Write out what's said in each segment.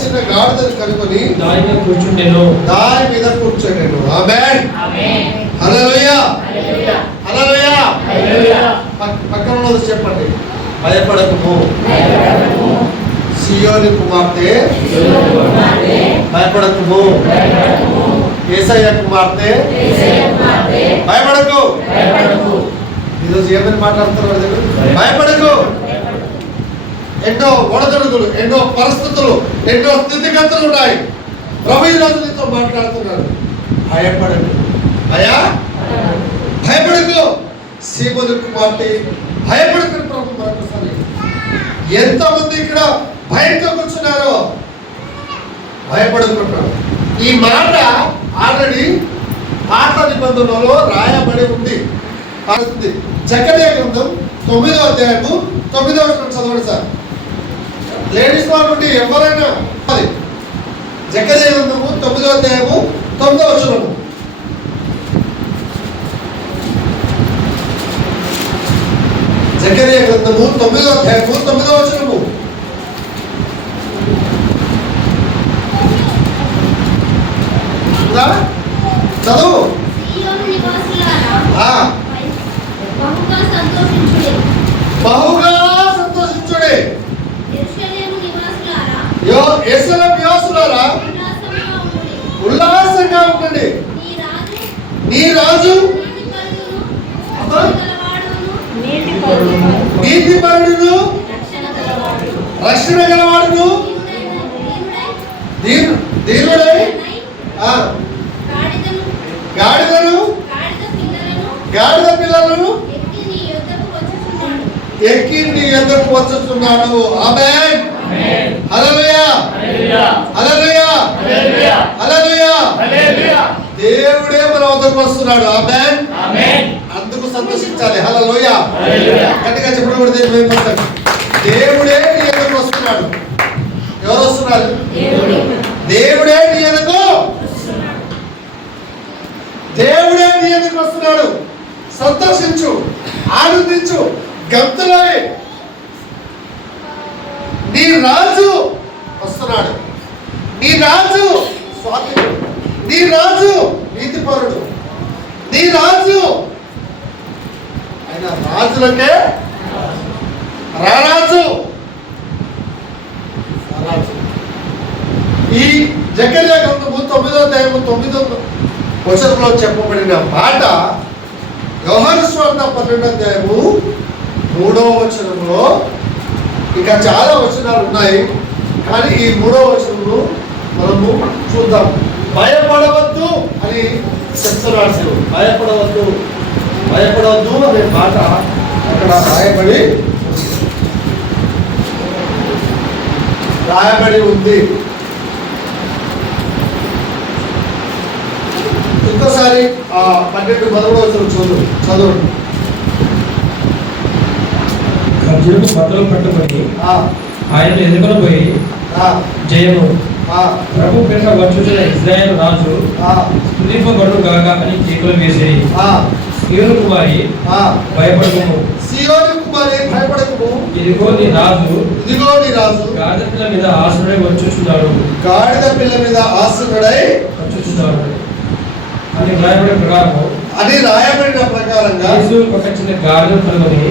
చిన్న గాడిదను కనుగొని దాని మీద కూర్చుండెను. ఆమేన్. హల్లెలూయా. హల్లెలూయా. పక్కన ఉన్నది చెప్పండి, భయపడకుము సియోని కుమార్తె, భయపడకుము యేసయ్య కుమార్తె, భయపడకు. ఈరోజు ఏమని మాట్లాడుతున్నారు? భయపడకు. ఎన్నో ఒడదొడుగులు, ఎన్నో పరిస్థితులు, ఎన్నో స్థితిగతులు ఉన్నాయి. ప్రభు ఈరోజు నీతో మాట్లాడుతున్నారు. భయపడకు. భయపడకు. సీమోను కుమార్తె భయపడకు. ప్రభు మరొకసారి ఎంతమంది ఇక్కడ భయంతో కూర్చున్నారో భయపడుకుంటున్నారు. ఈ మాట ఆల్రెడీ పాత నిబంధనలో రాయబడి ఉంది. జకర్యా గ్రంథం 9వ అధ్యాయము 9వ వచనం చదవండి సార్. లేడీస్ వారు నుండి ఎవరైనా జకర్యా గ్రంథము 9వ అధ్యాయము 9వ వచనము. జకర్యా గ్రంథము 9వ అధ్యాయము 9వ వచనము. చదువు. బహుగా సంతోషించుడి. యెరూషలేము నివాసులారా ఉల్లాసంగా ఉండండి. నీ రాజు నీతిపరుడును రక్షణ గలవాడును దీనుడై గాడిద పిల్లలను ఎక్కి నీ యొద్దకు వచ్చుచున్నాడు. ఆమేన్. హల్లెలూయా. హల్లెలూయా. హల్లెలూయా. దేవుడే మన వద్దకు వస్తున్నాడు. ఆమేన్. అందుకు సంతోషించాలి. హల్లెలూయా. గట్టిగా చెప్పడం కూడా దేవుడే నీ యొద్దకు వస్తున్నాడు. ఎవరు వస్తున్నారు? దేవుడే నీ యొద్దకు, దేవుడే నీ యొద్దకు వస్తున్నాడు. సంతోషించు, ఆనందించు, గంతులే. నీ రాజు వస్తున్నాడు. నీ రాజు స్వాతంత్రుడు, నీ రాజు నీతిపరుడు, నీ రాజు ఆయన రాజులకే రారాజు. ఈ జకర్యా గ్రంథము 9వ అధ్యాయము 9వ వచనంలో చెప్పబడిన మాట యోహాను సువార్త 12వ అధ్యాయము 3వ వచనంలో ఇంకా చాలా వచనాలు ఉన్నాయి, కానీ ఈ 3వ వచనంలో మనము చూద్దాం. భయపడవద్దు అని చెప్తున్నాడు దేవుడు. భయపడవద్దు, భయపడవద్దు అనే మాట అక్కడ రాయబడి ఉంది. ఇంకోసారి 12 వచనం చదవండి. ఖర్జూరపు బట్టలు పట్టుకొని ఆయన ఎదుగున పోయి జయము ప్రభు పేట వచ్చుచున్న ఇశ్రాయేలు రాజు స్తుతింపబడును గాక అని కేకలు వేసిరి. సీయోను కుమారి భయపడకుము, సీయోను కుమారి భయపడకుము, ఇదిగో నీ రాజు గాడిద పిల్ల మీద ఆసనుడై వచ్చుచున్నాడు. గాడిద పిల్ల మీద ఆసనుడై వచ్చుచున్నాడు అని రాయబడిన ప్రకారంగా యేసు ఒక చిన్న గాడిదను కనుగొని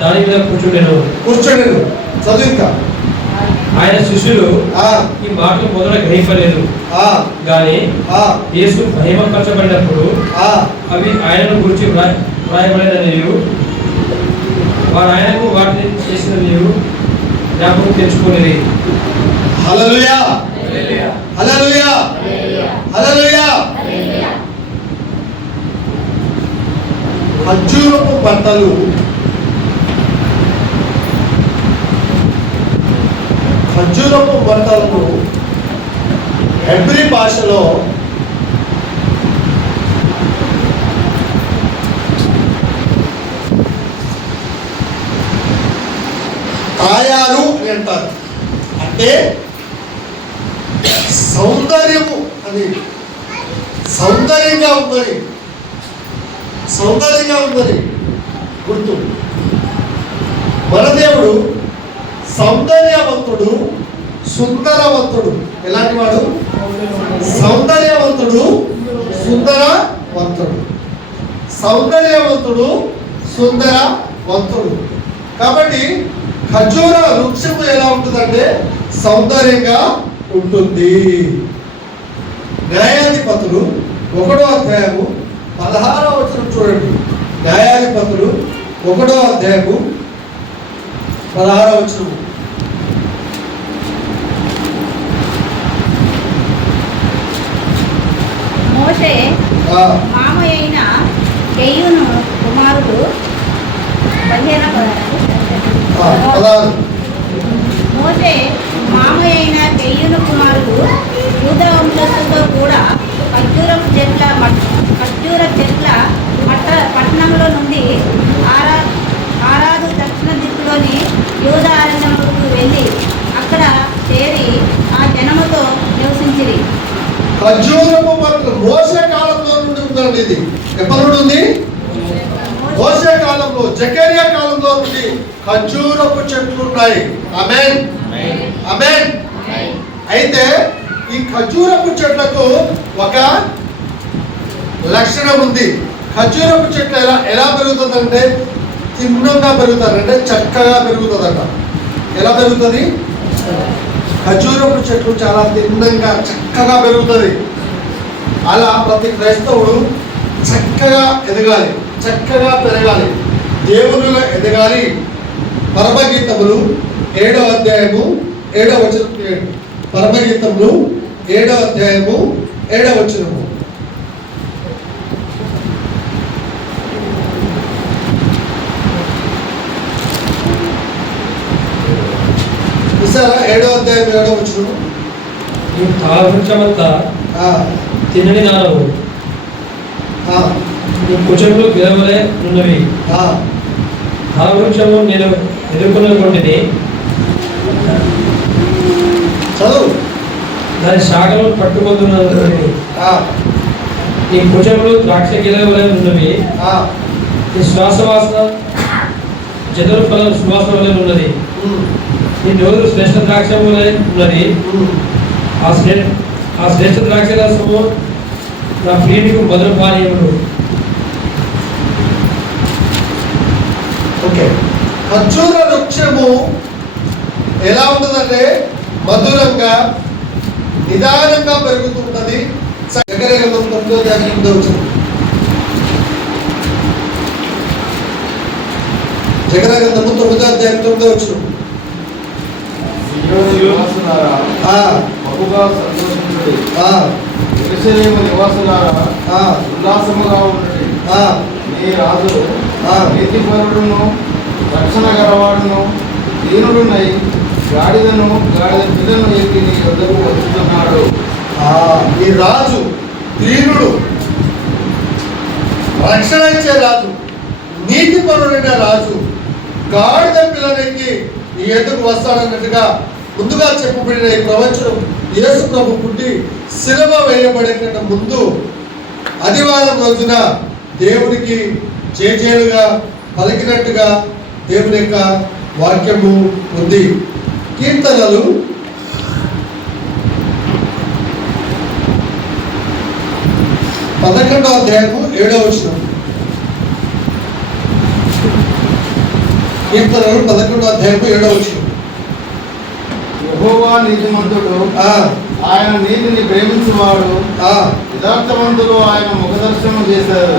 దాని మీద కూర్చుండెను. చదువు. ఇంకా ఆయన శిష్యులు ఈ మాటలు మొదట గ్రహింపలేదు, గాని యేసు మహిమపరచబడినప్పుడు అవి ఆయనను గురించి వ్రాయబడిననియు వారు ఆయనకు వాటిని చేసిననియు జ్ఞాపకం తెచ్చుకోలేదు. హల్లెలూయా. హల్లెలూయా. హల్లెలూయా. ఖర్జూరపు బట్టలు ఖర్జూరపు బట్టలను హెబ్రీ భాషలో తాయారు అని అంటారు. అంటే సౌందర్యము అని, సౌందర్యంగా ఉందని గుర్తు. మన దేవుడు సౌందర్యవంతుడు, సుందరవంతుడు. ఎలాంటి వాడు? సౌందర్యవంతుడు, సుందరవంతుడు. సౌందర్యవంతుడు, సుందరవంతుడు. కాబట్టి ఖర్జూర వృక్షము ఎలా ఉంటుందంటే సౌందర్యంగా ఉంటుంది. న్యాయాధిపతులు 1వ అధ్యాయము 16వ వచనం చూడండి. న్యాయాధిపతులు 1వ అధ్యాయము 16వ వచనము. మోషే మామయ్యైన కెయ్యూను కుమారుడు 16. మోషే మామయ్యైన కెయ్యూను కుమారుడు యూదా వంశస్థులతో కూడా ఖర్జూర చెట్ల పట్టణంలో నుండి ఆరాదు దక్షిణ దిక్కులోని యూదా అరణ్యములకు వెళ్ళి అక్కడ చేరి ఆ జనముతో నివసించిరి. ఖర్జూరపు పట్టణం మోసే కాలంలో నుండి ఉందండి. ఇది ఎప్పటి నుండి ఉంది? మోసే కాలంలో, జకరియా కాలంలో నుండి ఖర్జూరపు చెట్లు ఉన్నాయి. ఆమేన్, ఆమేన్. అయితే ఈ ఖర్జూరపు చెట్లకు ఒక లక్షణం ఉంది. ఖర్జూరపు చెట్లు ఎలా పెరుగుతుందంటే తిన్నంగా పెరుగుతుంది, అంటే చక్కగా పెరుగుతుందట. ఎలా పెరుగుతుంది? ఖర్జూరపు చెట్లు చాలా తిన్నంగా చక్కగా పెరుగుతుంది. అలా ప్రతి క్రైస్తవుడు చక్కగా ఎదగాలి, చక్కగా పెరగాలి, దేవునిలో ఎదగాలి. పరమగీతములు 7వ అధ్యాయము 7వ వచనం. పరమగీతములు 7వ అధ్యాయము 7వ వచనము. చూసారా? 7వ అధ్యాయం 7వ వచనము. ఈ తాళవృక్షమంతా తినని దానవు, నీ కుచములు గిరవలే ఉన్నవి. తాళవృక్షము నేను ఎదుర్కొన్నటువంటిది, చదువు. దాని శాఖలు పట్టుకొందున్నది. నీ కుచములు ద్రాక్ష గిరవలే ఉన్నవి. నీ శ్వాసవాసన జదురు ఫలం సువాసన వలె ఉన్నది. నీ నోరు శ్రేష్ఠ ద్రాక్ష వలె ఉన్నది. ఆ శ్రేష్ఠ ద్రాక్ష రసము నా ప్రియునికి మధుర పానీయములు. ఓకే, ఖర్జూర వృక్షము ఎలా ఉంటుందంటే మధురంగా, నిదానంగా పెరుగుతుంటది. జకరియా గ్రంథం 9వ అధ్యాయం 8వ వచనం. జకరియా గ్రంథం 9వ అధ్యాయం 9వ వచనం. బహుగా సంతోషించుడి, యెరూషలేము నివాసులారా ఉల్లాసముగా ఉండండి. నీ రాజు నీతిపరుడును రక్షణ గలవాడును దీనుడునై గాడిద పిల్లను ఎక్కి నీ యొద్దకు వచ్చుతున్నాడు. ఈ రాజు దీనుడు, రక్షణ ఇచ్చే రాజు, నీతిపరుడైన రాజు గాడిద పిల్లలెక్కి నీ ఎదుకు వస్తాడన్నట్టుగా ముందుగా చెప్పబడిన ఈ ప్రవచనం యేసు ప్రభు పుట్టి శిలువ వేయబడే కన్నా ముందు ఆదివారం రోజున దేవునికి జేజేలుగా పలికినట్టుగా దేవుని యొక్క వాక్యము ఉంది. కీర్తనలు 11వ అధ్యాయము 7వ వచనం. కీర్తనలు 11వ అధ్యాయము 7వ వచనం. యెహోవా నీతిమంతుడు, ఆయన నీతిని ప్రేమించువాడు, యథార్థవంతులు ఆయన ముఖదర్శనం చేశారు.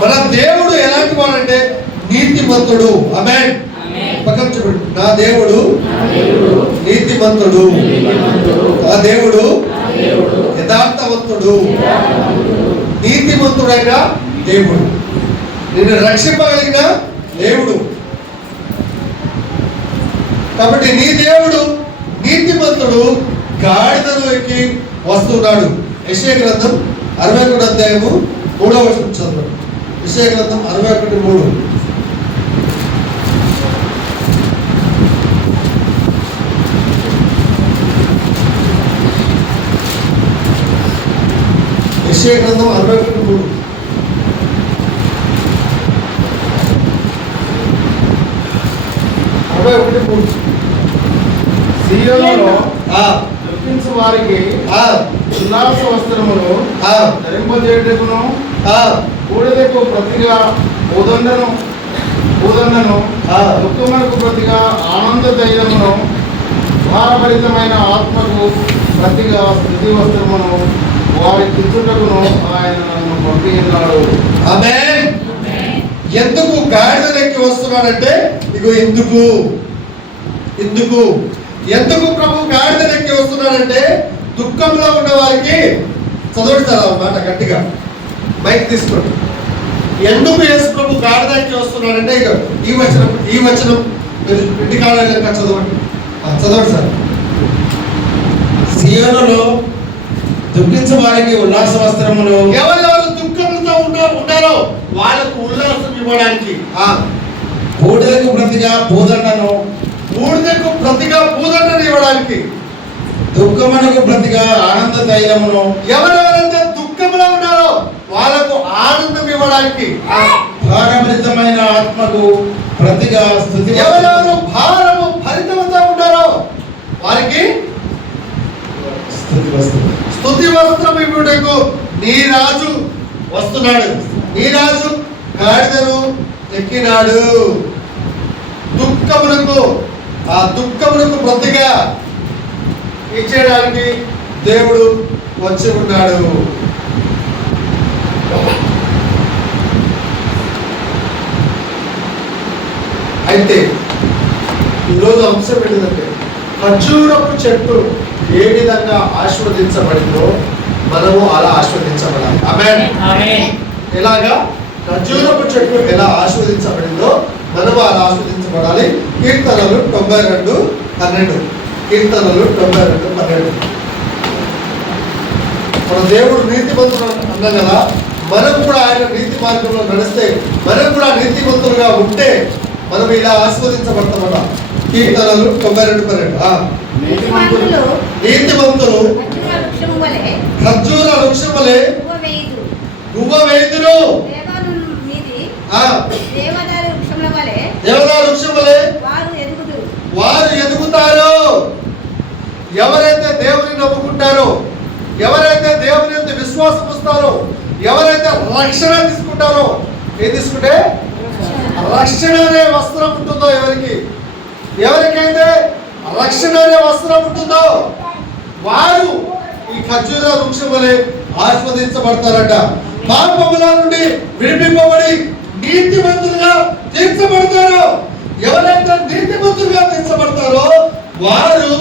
మన దేవుడు ఎలాంటి వాడంటే నీతిమంతుడు. ఆమేన్. పక్కన చూడండి, నా దేవుడు నీతిమంతుడు, నా దేవుడు యథార్థవంతుడు. నీతిమంతుడైన దేవుడు, నిన్ను రక్షింపగలిగిన దేవుడు. కాబట్టి నీ దేవుడు నీతిమంతుడు గాడిదను ఎక్కి వస్తున్నాడు. యెషయా గ్రంథం 61వ అధ్యాయము 3వ వచనం చదవండి. యెషయా గ్రంథం 61:3. యెషయా గ్రంథం 61:3. సీయోనులో ఆ, దుఃఖించు వారికి ఆ, ఉల్లాస వస్త్రములు ఆ, ధరింపజేయుటకును ఆ, బూడిదకు ప్రతిగా ఊదండను దుఃఖములకు ప్రతిగా ఆనంద ధైర్యమును భారభరితమైన ఆత్మకు ప్రతిగా స్థితి వస్త్రమును వారి కిచ్చుటకును ఆయన నన్ను పంపినాడు. ఆమేన్. ఎందుకు గాడిదలెక్కి వస్తున్నాడంటే ఇగో ఎందుకు ఎందుకు ప్రభు గాడిదలెక్కి వస్తున్నాడంటే దుఃఖంలో ఉన్న వారికి చదవడతారు అన్నమాట గట్టిగా మైక్ తీసుకోండి. ఎందుకు యేసు ప్రభు గాడిదెక్కి వస్తున్నాడంటే ఇక ఈ వచనం మీరు ఇంటికాడ వెళ్ళాక చదవండి. చదవండి సార్. సీయోనులో దుఃఖించు వారికి ఉల్లాస వస్త్రములు. ఎవరెవరు దుఃఖంతో ఉన్నారో వాళ్ళకు ఉల్లాసం ఇవ్వడానికి, బూడిదకు ప్రతిగా పూదండను, బూడిదకు ప్రతిగా పూదండను ఇవ్వడానికి, దుఃఖమునకు ప్రతిగా ఆనంద తైలమును. ఎవరెవరైతే దుఃఖంలో ఉన్నారో వాళ్ళకు ఆనందం ఇవ్వడానికి, భారభరితమైన ఆత్మకు ప్రతిగా స్తుతి. ఎవరెవరు భారము భరితముతో ఉన్నారో వారికి స్తుతి వస్తుంది. స్తుతి వస్త్రం ఇవ్వటకు నీ రాజు వస్తున్నాడు. నీ రాజు గాడిదను ఎక్కినాడు. దుఃఖమునకు ప్రతిగా ఇచ్చేయడానికి దేవుడు వచ్చి ఉన్నాడు. అయితే ఈరోజు అంశం ఏంటంటే ఖర్జూరపు చెట్టు ఏ విధంగా ఆశీర్వదించబడిందో మనము అలా ఆశీర్వదించబడాలి. ఆమేన్. ఎలాగా ఖర్జూరపు చెట్టు ఎలా ఆశీర్వదించబడిందో మనము అలా ఆశీర్వదించబడాలి. కీర్తనలు 92:12. కీర్తనలు 92:12. మన దేవుడు నీతిమంతుడు అన్నాం కదా, మనం కూడా ఆయన నీతి మార్గంలో నడిస్తే, మనం కూడా నీతిమంతులుగా ఉంటే మనం ఇలా ఆస్వాదించబడతామట. కీర్తనలు 92:12. నీతిమంతులు ఖర్జూర వృక్షం వలె గువ్వ వేదురు, దేవదారు వృక్షం వలె వారు ఎదుగుతారు. ఎవరైతే దేవుని నమ్ముకుంటారో, ఎవరైతే దేవుని యొక్క విశ్వాసం వస్తారో, ఎవరైతే రక్షణ తీసుకుంటారో, ఏం తీసుకుంటే రక్షణ అనే వస్త్రం ఉంటుందో, ఎవరికైతే రక్షణ అనే వస్త్రం ఉంటుందో వారు ఈ ఖర్జూర వృక్షం వలె ఆస్వాదించబడతారట. పాపముల నుండి విడిపింపబడి నీతిమంతులుగా తీర్చబడతారు. ఎవరైతే నీతిమంతులుగా తీర్చబడతారో వారు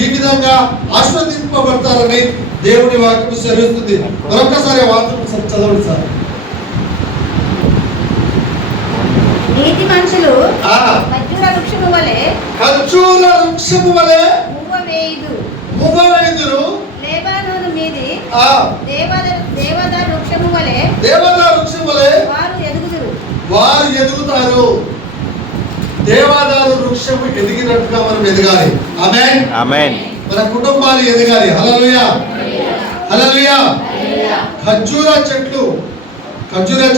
ఈ విధంగా ఆస్వాదింపబడతారని దేవుని వాక్యం సెలవిస్తుంది. మరొకసారి వాక్యం చదవండి సార్. నీతి మనుషులు ఖర్జూర వృక్షము వలె మువ్వవేయుదురు, లేబానోను మీది దేవదారు వృక్షము వలె వారు ఎదుగుతారు. దేవదారు వృక్షము ఎదిగినట్టుగా మనం ఎదగాలి. ఆమేన్. మన కుటుంబాలు ఎదగాలి. హల్లెలూయా, హల్లెలూయా. ఖర్జూర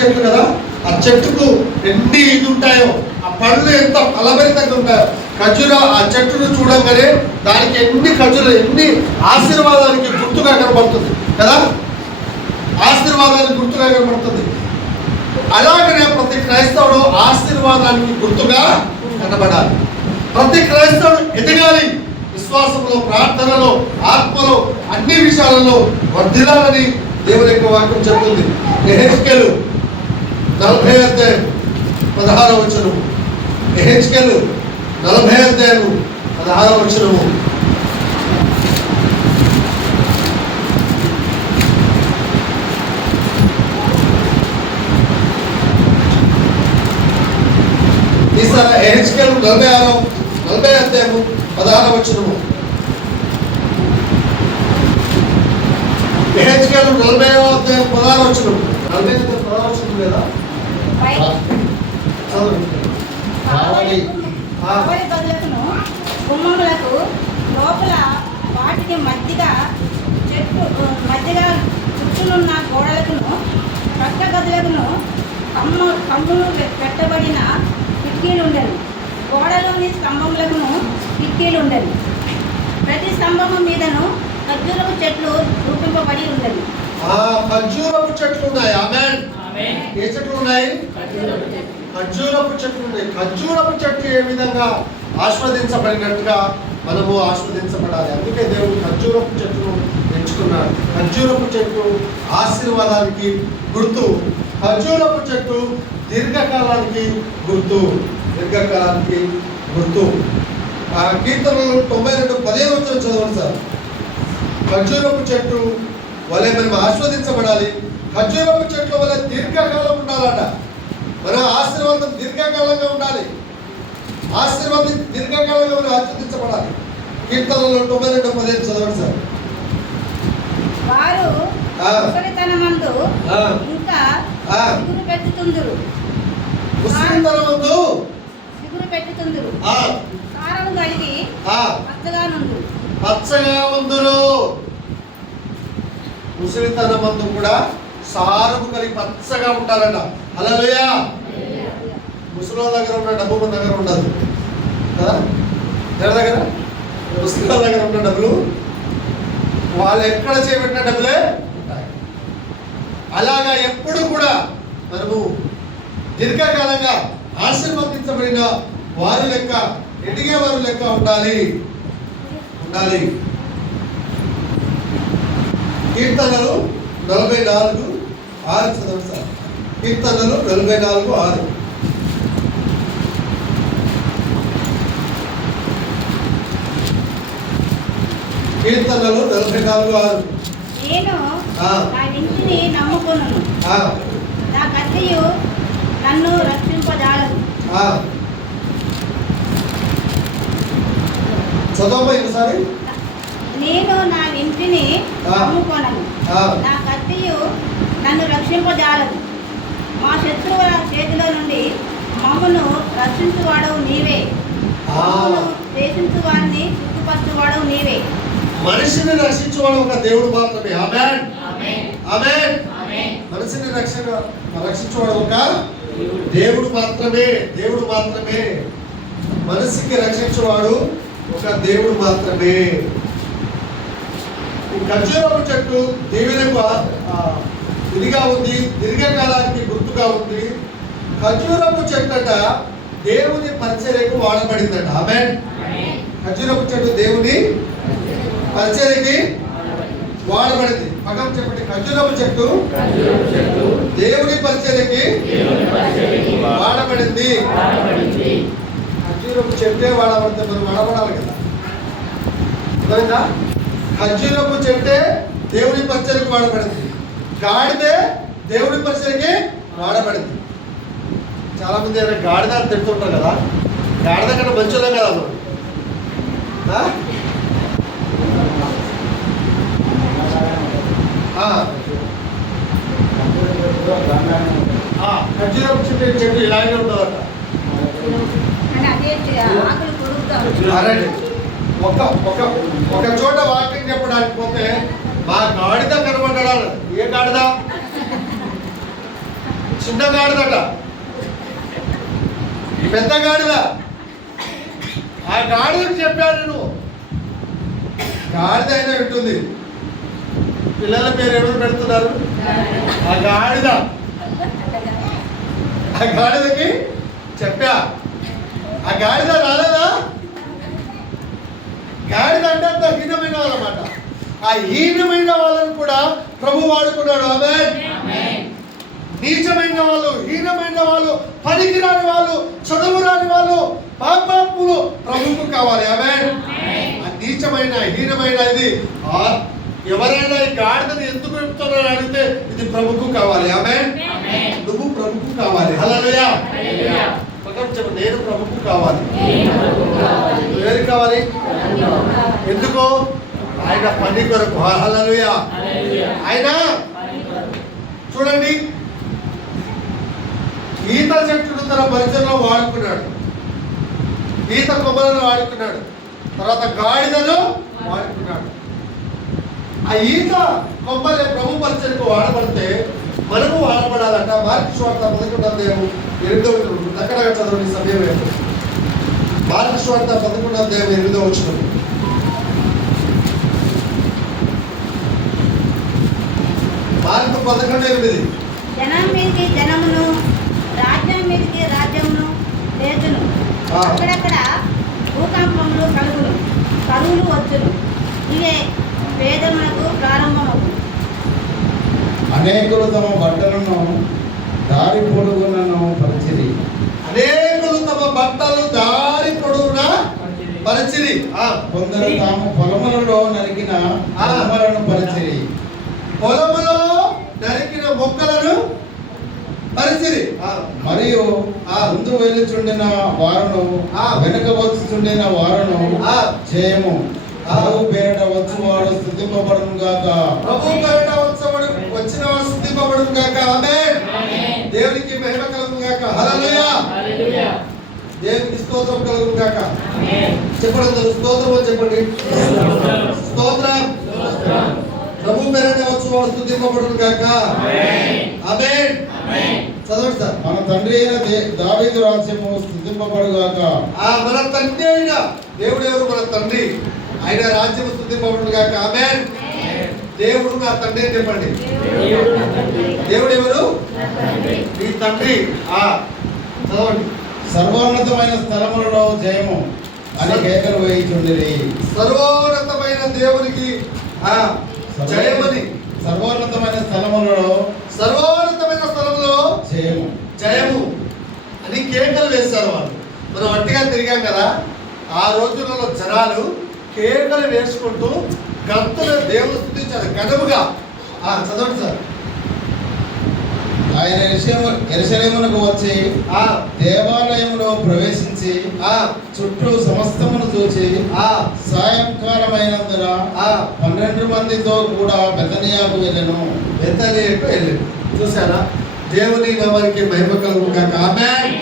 చెట్లు కదా, ఆ చెట్టుకు ఎన్ని ఇది ఉంటాయో, ఆ పళ్ళు ఎంత ఫలభరితంగా ఉంటాయో. ఖర్జూర ఆ చెట్టును చూడంగానే దానికి ఎన్ని ఆశీర్వాదానికి గుర్తుగా కనబడుతుంది కదా, ఆశీర్వాదానికి గుర్తుగా కనబడుతుంది. అలాగనే ప్రతి క్రైస్తవుడు ఆశీర్వాదానికి గుర్తుగా కనబడాలి. ప్రతి క్రైస్తవుడు ఎదగాలి. విశ్వాసంలో, ప్రార్థనలో, ఆత్మలో, అన్ని విషయాలలో వర్ధిల్లాలని దేవుని యొక్క వాక్యం చెప్తుంది. యెహెజ్కేలు 40:16. యెహెజ్కేలు 40:16. ఈసారి యెహెజ్కేలు 40:16. యెహెజ్కేలు 40:16. 40:16 లేదా? గుమ్మములకు లోపల వాటికి మధ్యగా చుట్టూనున్న గోడలకును పక్క గదులకును కమ్ములు పెట్టబడిన కిటికీలు ఉండేవి. గోడలోని స్తంభములకును కిటికీలు ఉండేవి. స్తంభము మీదను ఖర్జూరపు చెట్లు రూపింపబడి ఉన్నది. ఖర్జూరపు చెట్లు ఉన్నాయి. ఆమేన్. ఏ చెట్లు ఉన్నాయి? ఖర్జూరపు చెట్లు ఉన్నాయి. ఖర్జూరపు చెట్టు ఏ విధంగా ఆస్వాదించబడినట్టుగా మనము ఆస్వాదించబడాలి. అందుకే దేవుడు ఖర్జూరపు చెట్టును ఎంచుకున్నాడు. ఖర్జూరపు చెట్టు ఆశీర్వాదానికి గుర్తు. ఖర్జూరపు చెట్టు దీర్ఘకాలానికి గుర్తు. దీర్ఘకాలానికి గుర్తు. కీర్తనలు 92:15 చదవండి సార్. ఖర్జూరపు చెట్టు వలె మనం ఆస్వాదించబడాలి. ఖర్జూరపు చెట్ల వల్ల దీర్ఘకాలం ఉండాలట. మన ఆశీర్వాదం దీర్ఘకాలంగా ఉండాలి. ఆశీర్వాదం దీర్ఘకాలంగా మనం ఆస్వాదించబడాలి. కీర్తనలో 92:15 చదవండి సార్. వారు ముసలితనమందు ఇంకా సిగురు పెట్టుతుందురు. సిగురు పెట్టుతుందురు. కారము కలిగి పచ్చగా నుండు. పచ్చగా ఉందురు. ముసలితనమందు కూడా సారము కలిగి పచ్చగా ఉంటారట. హల్లెలూయా. ముసలి దగ్గర ఉన్న డబ్బు మన దగ్గర ఉండదు కదా. ఎవరి దగ్గర? ముసలి దగ్గర ఉన్న డబ్బులు వాళ్ళు ఎక్కడ చేయబెట్టిన డబ్బులే ఉంటాయి. అలాగా ఎప్పుడు కూడా మనము దీర్ఘకాలంగా ఆశీర్వదించబడిన వారి లెక్క, ఎదిగే వారి లెక్క ఉండాలి. కీర్తనలు 44:6 చదవండి సార్. కీర్తనలు 44:6. కీర్తనలు 44:6. నేను నా ఇంటిని నమ్ముకొనును. నా కత్తియు నన్ను రక్షింపజాలదు. చదవమ్మా ఇంకోసారి. నేను నా ఇంటిని నమ్ముకొనను. నా కత్తియు నన్ను రక్షింపజాలదు. మా శత్రువుల చేతిలో నుండి మమ్మను రక్షించువాడవు నీవే. దేశించు వారిని చుట్టుపరచువాడవు నీవే. మనిషిని రక్షించువాడు ఒక దేవుడు మాత్రమే. ఆమేన్. ఆమేన్. మనిషిని రక్షించువాడు ఒక దేవుడు మాత్రమే. దేవుడు మాత్రమే. మనిషికి రక్షించువాడు ఒక దేవుడు మాత్రమే. ఖర్జూరపు చెట్టు దేవునికి ఇదిగా ఉంది, దీర్ఘకాలానికి గుర్తుగా ఉంది. ఖర్జూరపు చెట్టట దేవుని పరిచర్యకు వాడబడిందట. ఆమేన్. ఖర్జూరపు చెట్టు దేవుని పరిచర్యకి వాడబడింది. పక్కన చెప్పండి. ఖర్జూరపు చెట్టు దేవుని పరిచర్యకి వాడబడింది. ఖర్జూరపు చెట్టే వాడబడితే మనం వాడబడాలి కదా. అర్థమైందా? ఖర్జూరపు చెట్టే దేవుని పరిచర్యకి వాడబడింది. గాడిదే దేవుని పరిచర్యకి వాడబడింది. చాలా మంది గాడిద అని తిడుతుంటారు కదా. గాడిద కన్నా మంచిలో కదా ఖర్జూరపు చెట్టు ఇలాగే ఉంటుందట. ఒక చోట వాకింగ్ చెప్పడానికి పోతే మా గాడిద కనబడ్డాడు. ఏ గాడిద? చిన్న గాడిదట, పెద్ద గాడిద. ఆ గాడిదకు చెప్పాను నువ్వు. గాడిద అయినా ఉంటుంది. పిల్లల పేరు ఎవరు పెడుతున్నారు? ఆ గాడిద. ఆ గాడిదకి చెప్పా. ఆ గాడిద రాలేదా? గాడిద అంటే అంత హీనమైన వాళ్ళు అన్నమాట. ఆ హీనమైన వాళ్ళని కూడా ప్రభు వాడుకున్నాడు. ఆమేన్. నీచమైన వాళ్ళు, హీనమైన వాళ్ళు, పనికిరాని వాళ్ళు, చదువురాని వాళ్ళు, పాపాత్ములు ప్రభువుకు కావాలి. ఆమేన్. ఆ నీచమైన, హీనమైన ఇది ఎవరైనా ఈ గాడిదని ఎందుకు చెప్తున్నారని అడిగితే ఇది ప్రభుకు కావాలి. ఆమేన్. నువ్వు ప్రభుకు కావాలి. హల్లెలూయా. చెప్పు, నేను ప్రభుకు కావాలి. ఎవరికి కావాలి? ఎందుకు? ఆయన పని కొరకు. హల్లెలూయా. ఆయన చూడండి, ఈత చెట్టును తన పరిచయంలో వాడుకున్నాడు. ఈత కొమ్మలను వాడుకున్నాడు. తర్వాత గాడిదను వాడుకున్నాడు. ఆ ఈత కొమ్మలే ప్రభు పరిచయకు వాడబడితే మనము వాడబడాలంట. మార్కు సువార్త 11:8 దగ్గర చదవండి సమయం. మార్కు సువార్త 11:8. 11:8. జనం మీదకి జనమును, రాజ్యం మీదకి రాజ్యమును లేచును. అక్కడక్కడ భూకంపములు కలుగును, కరువులు వచ్చును. ఇవే వేదమునకు ప్రారంభమవును. అనేకులు తమ బట్టలను దారి పొడుగునను పరిచిరి. అనేకులు తమ బట్టలు దారి పొడవునా పరిచిరి. కొందరు తాము పొలములలో నరికిన కొమ్మలను పరిచిరి. పొలములో నరికిన మొక్కలను పరిచిరి. మరియు ముందు వెళ్ళుచుండిన వారును వెనుక వచ్చుచుండిన వారును చేయము. ప్రభు పేరిట వచ్చువాడు స్తుతింపబడును గాక. ప్రభు పేరిట వచ్చిన వాడు స్తుతింపబడును గాక. ఆమేన్. దేవునికి మహిమ కలుగును గాక. హల్లెలూయా. దేవునికి స్తోత్రం కలుగును గాక. చెప్పండి, స్తోత్రం అని చెప్పండి. స్తోత్రం. ప్రభు పేరిట వచ్చువాడు స్తుతింపబడును గాక. ఆమేన్. చదవండి సార్. మన తండ్రి అయిన దావీదు రాజ్యము స్తుతింపబడు గాక. మన తండ్రి అయిన దేవుడు ఎవరు? మన తండ్రి. ఆయన రాజ్యము స్తుతింపబడును గాక. ఆమేన్. దేవుడు నా తండ్రి అని చెప్పండి. దేవుడు ఎవరు? మీ తండ్రి. చదవండి. సర్వోన్నతమైన స్థలములలో జయము అని కేకలు వేయుచుండిరి. సర్వోన్నతమైన దేవునికి జయమని. సర్వోన్నతమైన స్థలములలో జయము అని కేకలు వేశారు వాళ్ళు. మనం వట్టిగా తిరిగాం కదా, ఆ రోజులలో జనాలు కేకలు వేసుకుంటూ గంతులు దేవుడు స్తుతించారు ఘనముగా. చదవండి సార్. ఆయన యెరూషలేమునకు వచ్చి దేవాలయములో ప్రవేశించి చుట్టూ సమస్తమును చూచి సాయంకాలమైనందున 12 మందితో కూడా బెతనియాకు వెళ్ళెను. చూసారా? దేవుని నామానికి మహిమ కలుగును గాక. ఆమేన్.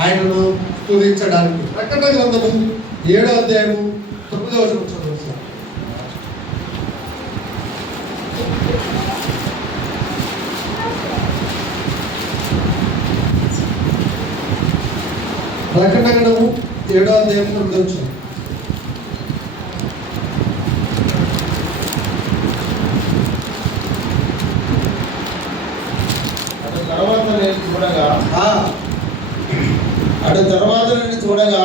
ఆయనను స్తుతించడానికి ప్రకటన గ్రంథము 7వ అధ్యాయము 9వ వచనం చదవండి సార్. ప్రకటన గ్రంథము 7వ అధ్యాయం 9వ వచనం. తర్వాత నేను చూడగా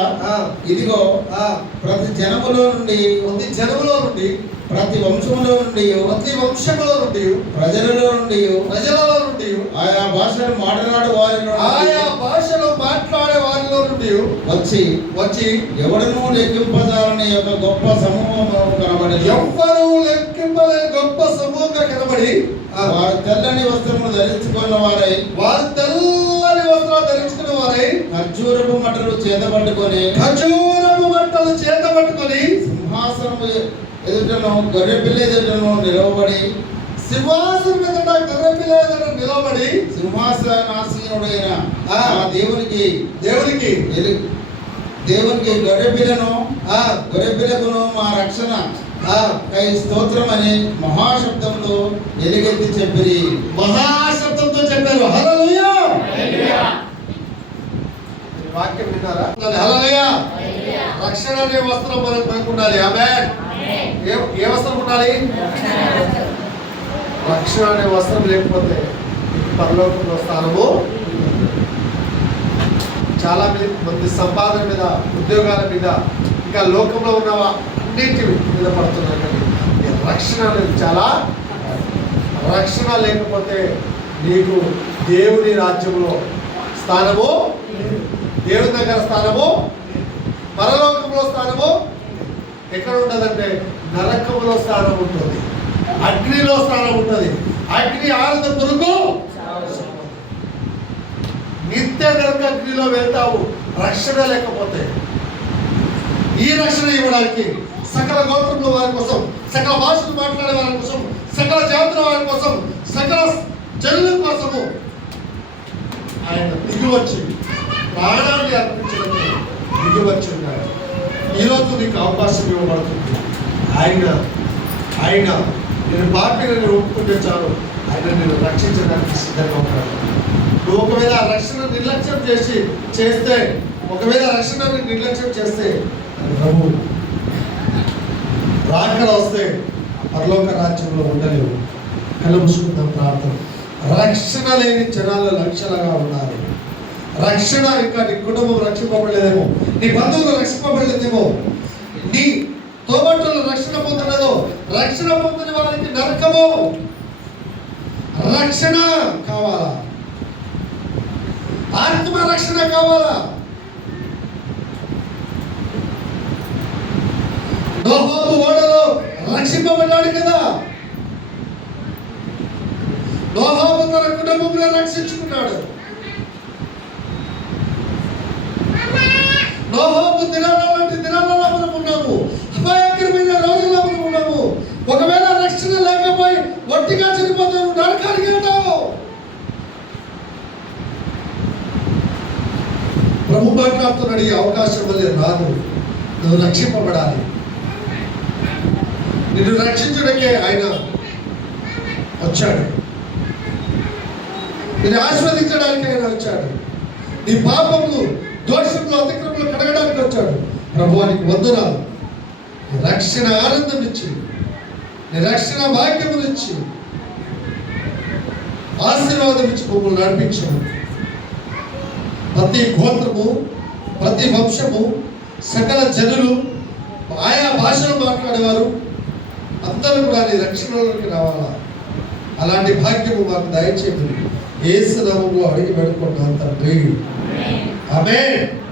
ఇదిగో ప్రతి జనములో నుండి ప్రతి వంశములో నుండి ప్రజలలో నుండి ఆయా భాషలు మాట్లాడే వారిలో నుండి వచ్చి ఎవడను లెక్కింపజాలని యొక్క గొప్ప సమూహము కనబడి వారు తెల్లని వస్త్రములు ధరించుకున్న వారై ఖర్జూరపు మట్టలు చేత పట్టుకొని సింహాసనము ఎదుటను గొర్రెపిల్ల ఎదుటను నిలవబడి సింహాసనాసీనుడైన దేవునికి గొర్రెపిల్లకును మా రక్షణ కై స్తోత్రం అని మహాశబ్దంలో ఎలుగెత్తి చెప్పిరి. మహాశబ్దంతో చెప్పారు. హల్లెలూయా. వాక్యం విన్నారా? హల్లెలూయా. రక్షణ అనే వస్త్రం మనకు ఉండాలి. ఆమేన్. ఏ వస్త్రం ఉండాలి? రక్షణ అనే వస్త్రం లేకపోతే పరలోకంలో స్థానము. చాలా మంది సంపాదన మీద, ఉద్యోగాల మీద, ఇంకా లోకంలో ఉన్న అన్నింటి మీద పడుతున్నారు. కానీ రక్షణ అనేది చాలా. రక్షణ లేకపోతే నీకు దేవుని రాజ్యంలో స్థానము, దేవుని దగ్గర స్థానము, పరలోకంలో స్థానము ఎక్కడ ఉంటుందంటే నరకంలో స్థానం ఉంటుంది, అగ్నిలో స్థానం ఉంటుంది. అగ్ని ఆరద పురుగు, నిత్య నరక అగ్నిలో వెళ్తావు రక్షణ లేకపోతే. ఈ రక్షణ ఇవ్వడానికి సకల గోత్రముల వారి కోసం, సకల భాషలు మాట్లాడే వారి కోసం, సకల జాతుల వారి కోసం, సకల జనుల కోసము ఆయన దిగివచ్చి ప్రాణాన్ని అర్పించడానికి దిగివచ్చి ఉన్నాడు. ఈరోజు నీకు అవకాశం ఇవ్వబడుతుంది. ఆయన నేను పాపిని ఒప్పుకుంటే చాలు, ఆయన నేను రక్షించడానికి సిద్ధంగా ఉన్నాడు. నువ్వు ఒకవేళ రక్షణ నిర్లక్ష్యం చేస్తే ఒకవేళ రక్షణని నిర్లక్ష్యం చేస్తే ప్రభు రాకడ వస్తే పరలోక రాజ్యంలో ఉండలేవు. కళ్ళు మూసుకుందాం ప్రార్థన. రక్షణ లేని జనాలు లక్షలుగా ఉన్నారు. రక్షణ ఇంకా నీ కుటుంబం రక్షింపబడలేదేమో, నీ బంధువులు రక్షింపబడలేదేమో, నీ తోబట్టులు రక్షణ పొందలేదో. రక్షణ పొందని వారికి నరకము. రక్షణ కావాలా? ఆత్మ రక్షణ కావాలా? నోహోబు ఓడలో రక్షింపబడ్డాడు కదా. నోహోబు తన కుటుంబంలో రక్షించుకున్నాడు. నోహోబు దినాల లాంటి దినాలలో మనం ఉన్నాము. అపాయకరమైన రోజుల్లో మనం ఉన్నాము. ఒకవేళ రక్షణ లేకపోయి ఒట్టిగా చనిపోతావు, నరకానికి వెళ్తావు. ప్రభు మాట్లాడుతున్నాడు, ఈ అవకాశం వల్లే రాదు. నువ్వు రక్షింపబడాలి. నిన్ను రక్షించడానికే ఆయన వచ్చాడు. నిన్ను ఆస్వాదించడానికి ఆయన వచ్చాడు. నీ పాపములు, దోషములు, అతిక్రమలు కడగడానికి వచ్చాడు. ప్రభువానికి వందనాలు. నీ రక్షణ ఆనందం ఇచ్చి, నీ రక్షణ భాగ్యములు ఇచ్చి, ఆశీర్వాదం ఇచ్చి మమ్మల్ని నడిపించాము. ప్రతి గోత్రము, ప్రతి వంశము, సకల జనులు, ఆయా భాషలు మాట్లాడేవారు అందరూ కూడా నీ రక్షణలోకి రావాలా. అలాంటి భాగ్యము మాకు దయచేయండి. యేసు నామములో అడిగి పెట్టుకుంటాం తండ్రి. ఆమేన్.